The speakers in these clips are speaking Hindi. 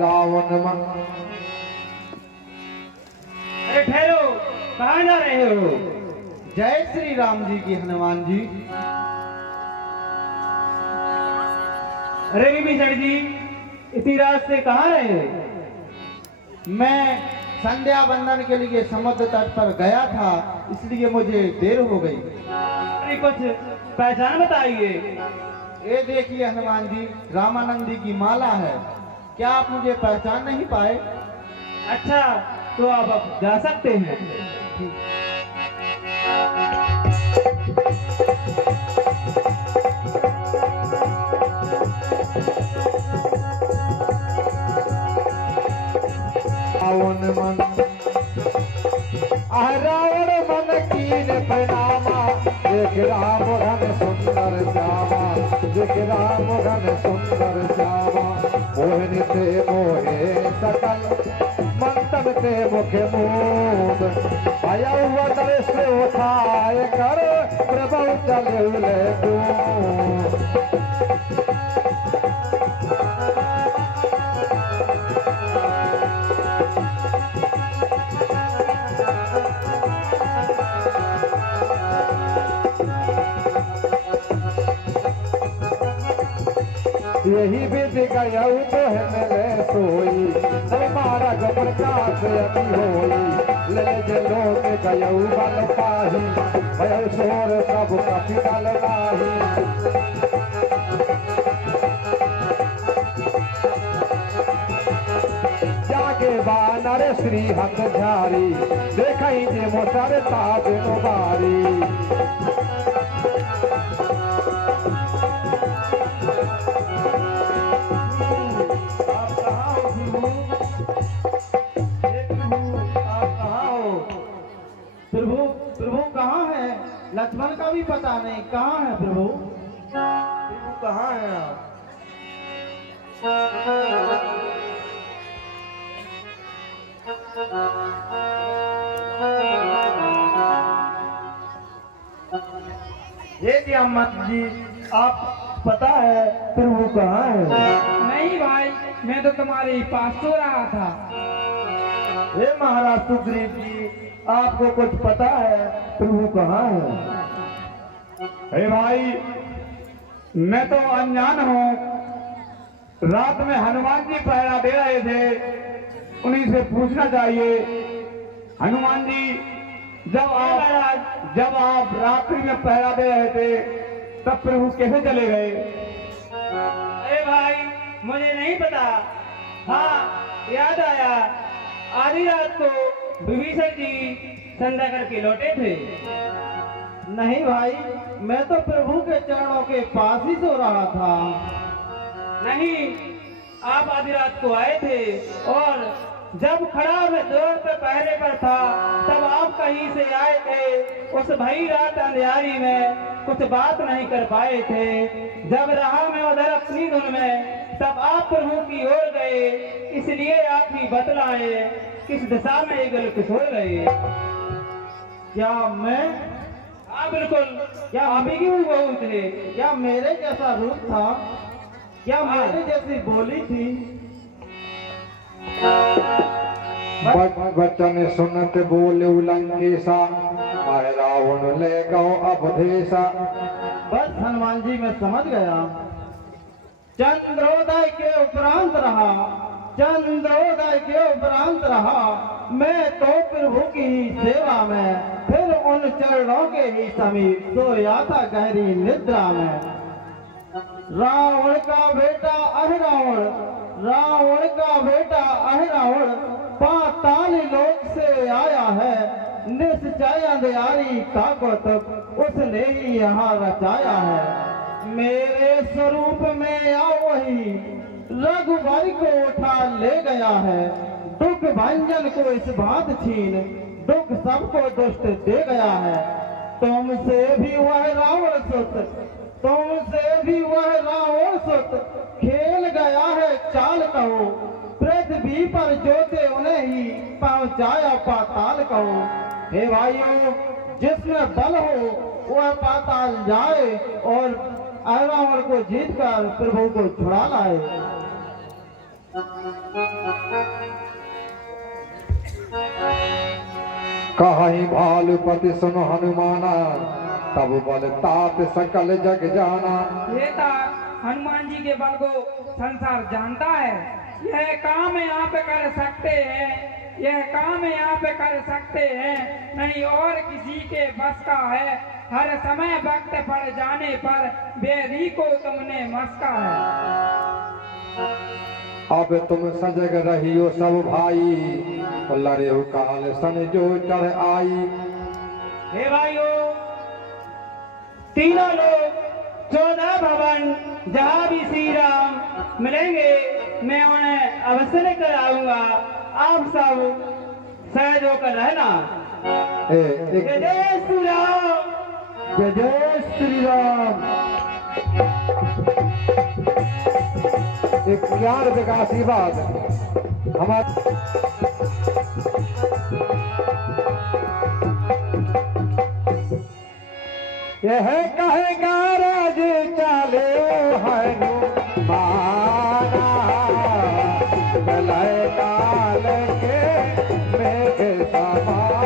रावण अरे ठहरो, कहाँ जा रहे हो? जय श्री राम जी की हनुमान जी। अरे विभीषण जी, इसी रात से कहाँ रहे? मैं संध्या वंदन के लिए समुद्र तट पर गया था, इसलिए मुझे देर हो गई। अरे कुछ पहचान बताइए। ये देखिए हनुमान जी, रामानंदी की माला है। क्या आप मुझे पहचान नहीं पाए? अच्छा, तो आप अब जा सकते हैं। रावण मन रावण मन कीन प्रणामा देख राम घन सुंदर श्यामा देख राम घन सुंदर श्यामा मोहिनी ते मोहे सकल मंतन ते मुख मूद अयवदर से उठाए कर प्रभु चले दूर। यही विध गयऊ तो है मिले सोई हमारा प्रकाश अति होई ले जलो के गयऊ बल पाही भय सोर सब कपिल नाही। जागे बानर श्री हत झारी देखई जे मोसर ताबिन बारी। प्रभु कहाँ है? लक्ष्मण का भी पता नहीं, कहाँ है प्रभु? प्रभु कहाँ है आप? ये क्या मत जी, आप पता है प्रभु कहाँ है? नहीं भाई, मैं तो तुम्हारे पास सो रहा था। हे महाराज सुग्रीव जी, आपको कुछ पता है प्रभु कहाँ है? अरे भाई, मैं तो अनजान हूँ। रात में हनुमान जी पहरा दे रहे थे, उन्हीं से पूछना चाहिए। हनुमान जी, जब आप रात्रि में पहरा दे रहे थे, तब प्रभु कैसे चले गए? अरे भाई, मुझे नहीं पता। हाँ, याद आया, आधी रात को विभीषण जी संध्या करके लौटे थे। नहीं भाई, मैं तो प्रभु के चरणों के पास ही सो रहा था। नहीं, आप आधी रात को आए थे और जब खड़ा मैं दौर पे पहरे पर था, तब आप कहीं से आए थे। उस भरी रात अंधियारी में कुछ बात नहीं कर पाए थे। जब रहा मैं उधर अपनी धुन में, तब आप प्रभु की ओर गए, इसलिए आप ही बतलाए किस दिशा में ये गल किशोर गए। क्या मैं? हाँ बिल्कुल, क्या आप ही की बहू थे? क्या मेरे जैसा रूप था? क्या मेरे जैसी बोली थी? वचन सुनत बोले उलंकेशा रावण ले गौ अवधेशा। बस हनुमान जी मैं समझ गया। चंद्रोदय के उपरांत रहा, चंद्रोदय के उपरांत रहा मैं तो प्रभु की ही सेवा में, फिर उन चरणों के ही समीप सोया था गहरी निद्रा में। रावण का बेटा अहिरावण, रावण का बेटा अहिरावण पाताल लोक से आया है। निश्चय अंधियारी का कौतुक उसने ही यहाँ रचाया है। मेरे स्वरूप में या वही रघुवर को उठा ले गया है। दुख भंजन को इस बात छीन, दुख सबको दुष्ट दे गया है। तुमसे भी वह रावण सुत, तुमसे भी वह रावण सुत खेल गया है चाल कहो। पृथ्वी पर जोते उन्हें ही पहुंचाया पाताल कहो। हे भाइयों, जिसमें बल हो वह पाताल जाए और रावण को जीतकर प्रभु को छुड़ा लाए। कहीं भालुपति सुनो हनुमाना, तब बल तात सकल जग जाना। ये था हनुमान जी के बल को संसार जानता है। यह काम यहाँ पे कर सकते हैं, यह काम यहाँ पे कर सकते हैं, नहीं और किसी के बस का है। हर समय वक्त पड़ जाने पर बैरी को तुमने मस्का है। अब तुम सजग रहियो सब भाई, लड़े हो काल सन जो चढ़ आई। हे भाइयों, तीनों लोग 14 भवन जहाँ भी श्री राम मिलेंगे मैं उन्हें अवश्य लेकर आऊंगा। आप सब सहज होकर रहना। एक जय जय श्री राम। जय जय श्री राम। एक ज्ञान का आशीर्वाद हमारे यह कहेगा राज चाले हनुमाना, गलाए काल के मेघ समाना।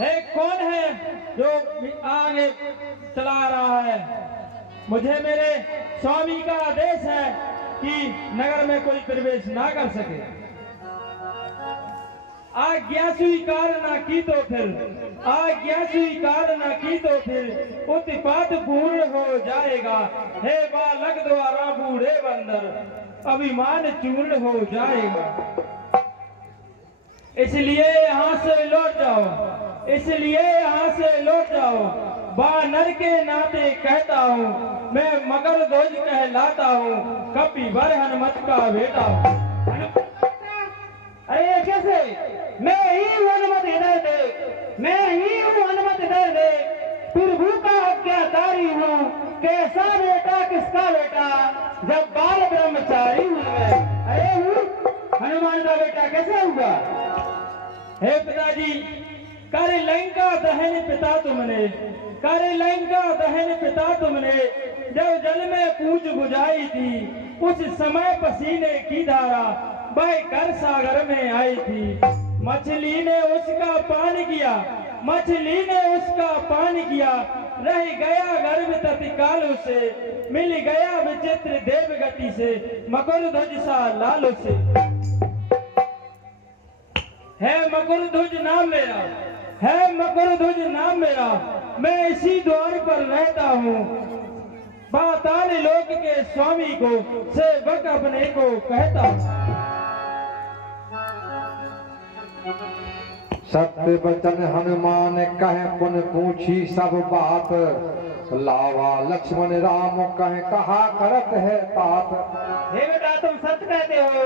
है कौन है जो आगे चला रहा है? मुझे मेरे स्वामी का आदेश है कि नगर में कोई प्रवेश ना कर सके। आज्ञा स्वीकार ना की तो फिर, आज्ञा स्वीकार ना की तो फिर उत्पात पूर्ण हो जाएगा। हे बालक द्वारा बूढ़े बंदर, अभिमान चूर्ण हो जाएगा। इसलिए यहाँ से लौट जाओ, इसलिए यहाँ से लौट जाओ। बानर के नाते कहता हूँ, मैं मगर ध्वज कहलाता हूँ, कपि वर हनुमत का बेटा हूँ। अरे ये कैसे? मैं ही हूँ हनुमत इधर दे, मैं ही हूँ हनुमत इधर दे। प्रभु का आज्ञाकारी हूँ, कैसा बेटा किसका बेटा, जब बाल ब्रह्मचारी हूँ मैं। अरे हूँ हनुमान का बेटा कैसे होगा? हे पिताजी, कर लंका दहन पिता तुमने, कर लंका दहन पिता तुमने। जब जल में पूछ बुझाई थी, उस समय पसीने की धारा बह कर सागर में आई थी। मछली ने उसका पान किया, मछली ने उसका पान किया। रह गया गर्भ तत्काल से, मिल गया विचित्र देव गति से, मकर ध्वज सा लाल से। है मकर ध्वज नाम मेरा, है मकर ध्वज नाम मेरा। मैं इसी द्वार पर रहता हूँ, पाताल लोक के स्वामी को सेवक अपने को कहता हूँ। सत्य वचन हनुमान कहे पुन पूछी सब बात, लावा लक्ष्मण राम कहे कहा करत है तात। हे बेटा, तुम सत्य कहते हो,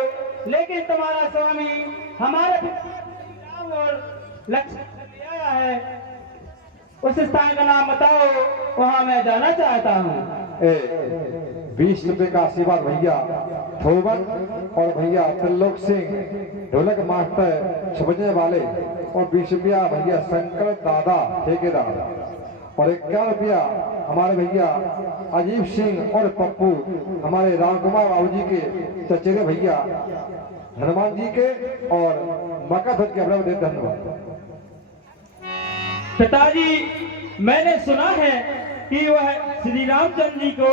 लेकिन तुम्हारा स्वामी हमारे राम और लक्ष्मण ले आया है। उस स्थान का नाम बताओ, वहां मैं जाना चाहता हूँ। 20 रुपए का आशीर्वाद भैया थोबन और भैया त्रिलोक सिंह ढोलक मास्टर छपने वाले, और 20 रुपया भैया शंकर दादा ठेकेदार, और 51 रुपया हमारे भैया अजीब सिंह और पप्पू हमारे राम कुमार बाबू जी के चचेरे भैया हनुमान जी के, और मकर ध्वज के अपने धन्यवाद। पिताजी, मैंने सुना है कि वह श्री रामचंद्र जी को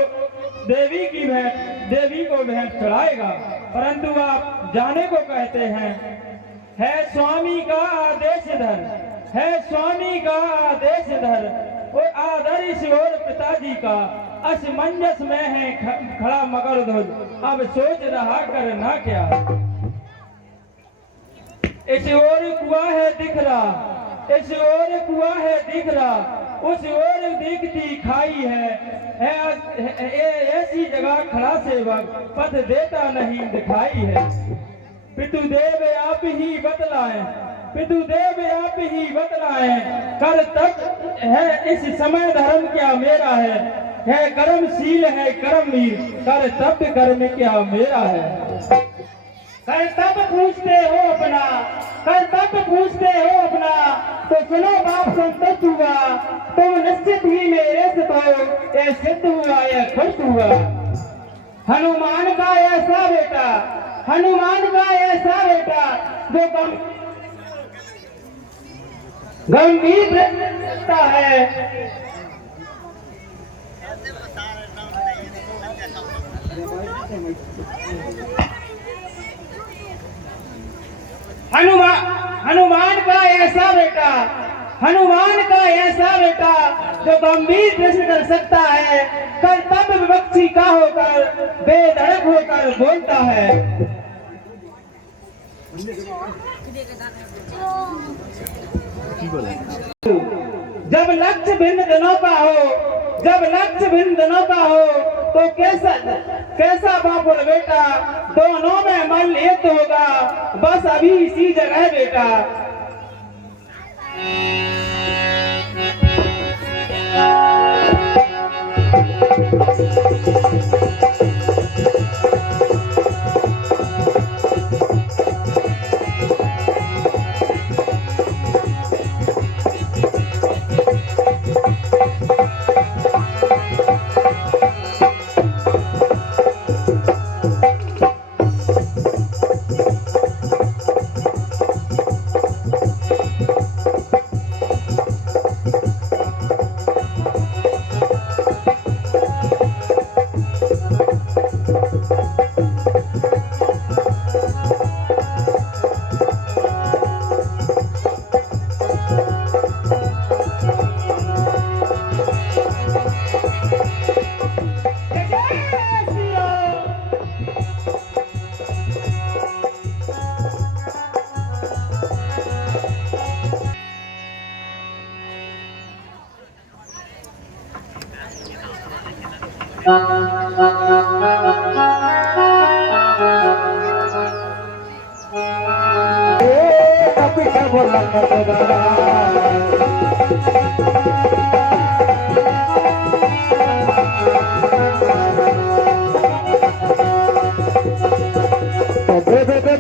देवी को भेंट चढ़ाएगा, परंतु आप जाने को कहते हैं। है स्वामी का आदेश धर, है स्वामी का आदेश धर। वो आदर इस ओर पिताजी का, असमंजस में है खड़ा मगर ध्वज, अब सोच रहा करना क्या। इस ओर कुआं है दिख रहा, इस ओर कुआं है दिख रहा, उस ओर दिखती खाई है ऐसी जगह खड़ा सेवक पथ देता नहीं दिखाई है। पितुदेव आप ही बतलाएं, पितुदेव आप ही बतलाएं, कर तक है इस समय धर्म क्या मेरा है कर्मशील है कर्मवीर, कर तप कर्म क्या मेरा है। कर्तव्य पूछते हो अपना, कर्तव्य पूछते हो अपना, तो सुनो बाप संतुष्ट हुआ, तुम निश्चित ही मेरे से तो ये सिद्ध हुआ, ये खुश हुआ। हनुमान का ऐसा बेटा, हनुमान का ऐसा बेटा जो गंभीर करता है। हनुमान का ऐसा बेटा, हनुमान का ऐसा बेटा जो गंभीर प्रश्न कर सकता है, कर्तव्य विवक्षी का होकर बेधड़क होकर बोलता है। जब लक्ष्य भिन्न जनों का हो, जब लक्ष्य भिन्न जनों का हो, तो कैसा कैसा बाप और बेटा दोनों में मन एक होगा, बस अभी इसी जगह बेटा।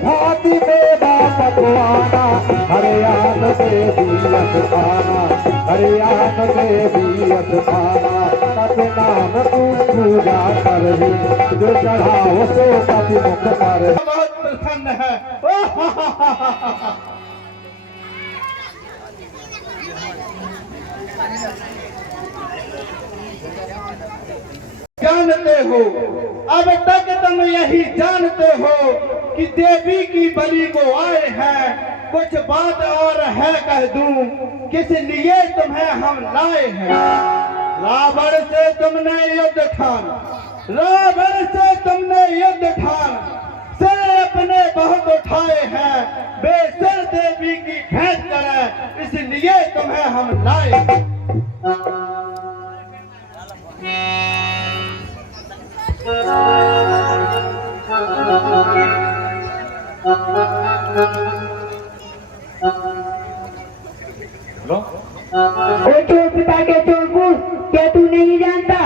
भाती मेरा पकवाना, हरियाण में दियत खाना, हरियाण में दियत खाना, तब नाम तू पूजा कर, जो चढ़ाओ सो कभी मुख पर। बहुत प्रसन्न है। जानते हो, अब तक तुम यही जानते हो कि देवी की बलि को आए हैं। कुछ बात और है कह दूं, किस लिए तुम्हें हम लाए हैं। रावण से तुमने युद्ध ठान, रावण से तुमने युद्ध ठान, सिर अपने बहुत उठाए हैं, बेसिर देवी की भेंट करें, इसलिए तुम्हें हम लाए हैं। ओ चोर पिता के चोर पुत्र, क्या तू नहीं जानता?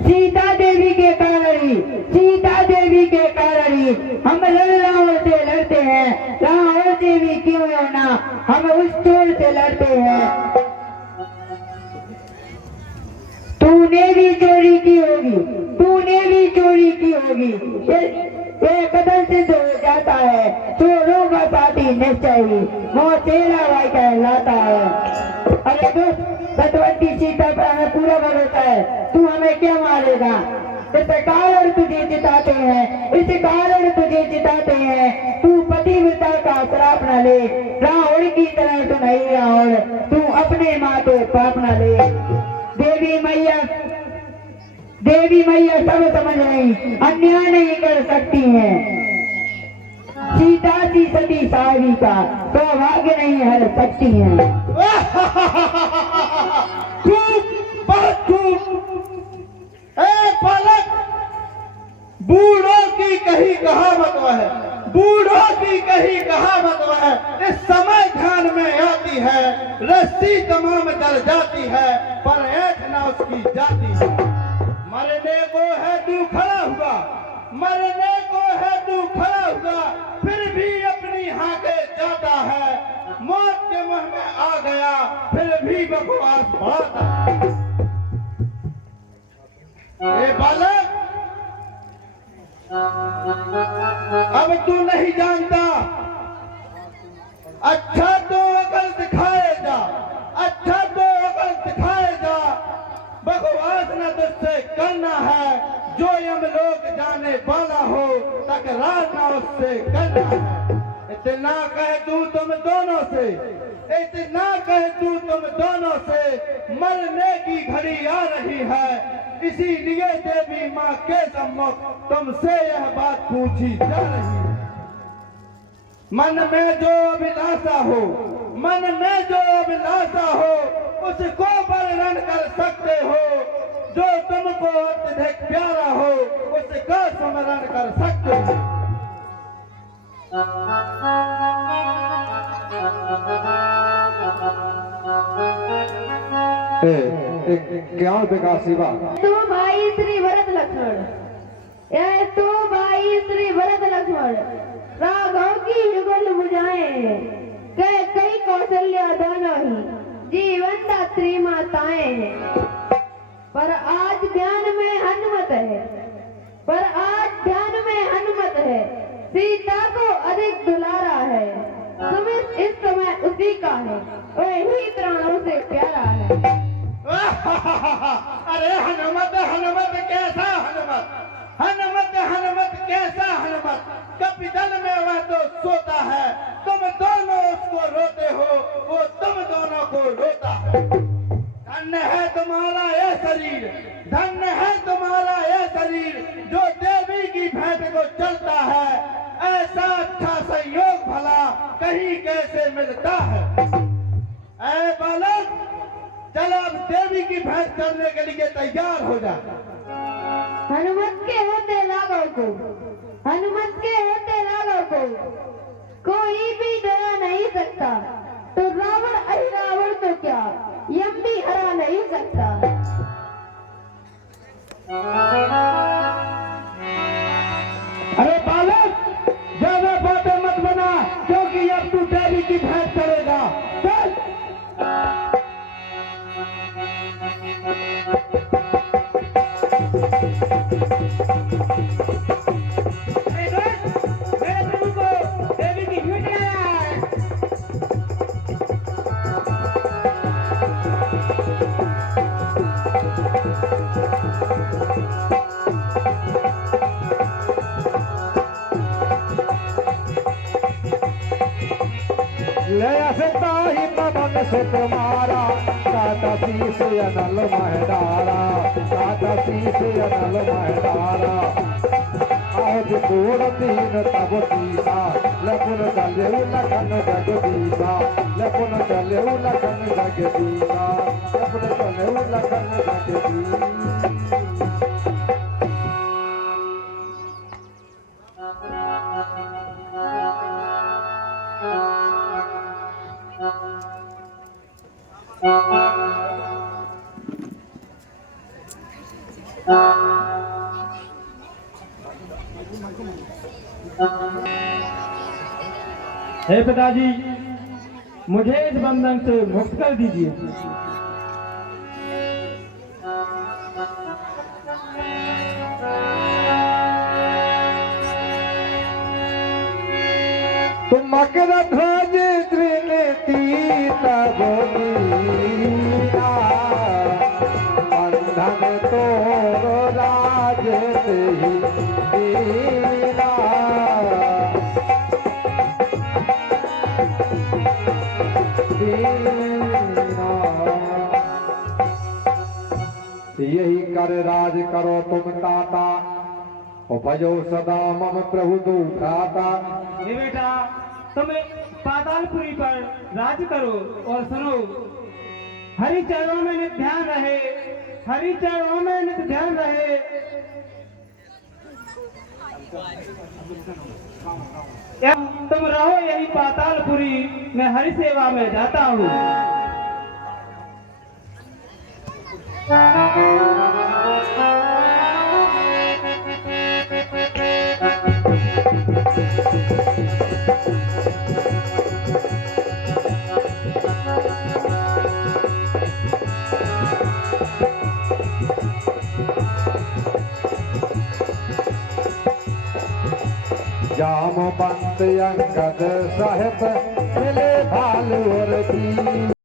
सीता देवी के कारण ही, सीता देवी के कारण ही हम रावण से लड़ते हैं। रावण से भी क्यों ना हम उस चोर से लड़ते हैं। तूने भी चोरी की होगी, तूने भी चोरी की होगी। ये कदम सिद्ध हो जाता है, चोरों का साथी निश्चय ही मोतेला भाई कहलाता है। अरे दोस्त, सतवंती सीता पर हमें पूरा भरोसा है, तू हमें क्या मारेगा। इस कारण तुझे जिताते हैं, इस कारण तुझे जिताते हैं। तू पतिव्रता का श्राप न ले, रावण की तरह तो नहीं रावण, तू अपने माथे पाप न ले। देवी मैया सब समझ रही, अन्याय नहीं कर सकती है। सीता की सती सावी का सौभाग्य नहीं हर सकती है। बहुत खूब। ए बालक, बूढ़ों की कही कहावत है, बूढ़ों की कही कहावत है, इस समय ध्यान में आती है। रस्सी तमाम जल जाती है, पर ऐठ ना उसकी जाती है। मरने को है तू खड़ा हुआ, मरने को ही हाके जाता है, मौत के मुंह में आ गया फिर भी बकवास बढ़ाता है। ए बालक, अब तू नहीं जानता, अच्छा तो अकल दिखाए जा, अच्छा तो अकल दिखाए जा, बकवास न तुझसे करना है, जो हम लोग जाने वाला हो तकरार ना उससे करना है। इतना कह तू तुम दोनों से, इतना कह तू तुम दोनों से, मरने की घड़ी आ रही है, इसीलिए देवी माँ के सम्मुख तुमसे यह बात पूछी जा रही है। मन में जो अभिलाषा हो, मन में जो अभिलाषा हो, उसको वर्णन कर सकते हो, जो तुमको अत्यधिक प्यारा हो उसका स्मरण कर सकते हो। क्या विकासी बा तो भाई श्री भरत लक्ष्मण, ये तो भाई श्री भरत लक्ष्मण, राघव की युगल बुझाएं, कई कौशल्या दोनों ही जीवन दात्री माताएं हैं। पर आज ध्यान में हनुमत है, पर आज ध्यान में हनुमत है, सीता को अधिक दुलारा है, सुमित इस समय उसी का है, वही प्राणों से प्यारा है। अरे हनुमत हनुमत कैसा हनुमत, हनुमत हनुमत कैसा हनुमत, कपितल में वह तो सोता है, तुम दोनों उसको रोते हो, वो तुम दोनों को रोता है। धन्य है तुम्हारा यह शरीर, धन्य है तुम्हारा यह शरीर, जो देवी की भेंट को चलता है, ऐसा अच्छा संयोग भला कहीं कैसे मिलता है। ऐ बालक, चल अब देवी की भेंट चलने के लिए तैयार हो जा। हनुमत के होते लागो को, हनुमत के होते लागो को कोई भी डरा नहीं सकता, तो रावण अहिरावण तो क्या यम भी हरा नहीं सकता। अरे बालक, ज्यादा बातें मत बना, क्योंकि अब तू देवी की भेंट करेगा। चल। मेरे प्रभु को देवी की भेंट आया है। ले सकता ही पवन से तुम्हारा, काटा शीश अनल महडारा, काटा शीश अनल महडारा। आज पूर दीन तब सीता, लपुन चले लखन जगदीशा, लपुन चले लखन जगदीशा, लपुन चले लखन जगदीशा। हे पिताजी, मुझे इस बंधन से मुक्त कर दीजिए। तुम मकर ध्वज त्रिनेतीता गोमीना, बंधन तोरो राज ही दीना। यही कर राज करो तुम ताता, भजो सदा मम प्रभु दुखाता। हे बेटा, तुम पातालपुरी पर राज करो और सुनो, हरि चरणों में नित्य ध्यान रहे, हरि चरणों में नित्य ध्यान रहे। तुम रहो यही पातालपुरी, मैं हरि सेवा में जाता हूँ। जाम बंद अंगद साहिब मिले भालू और जी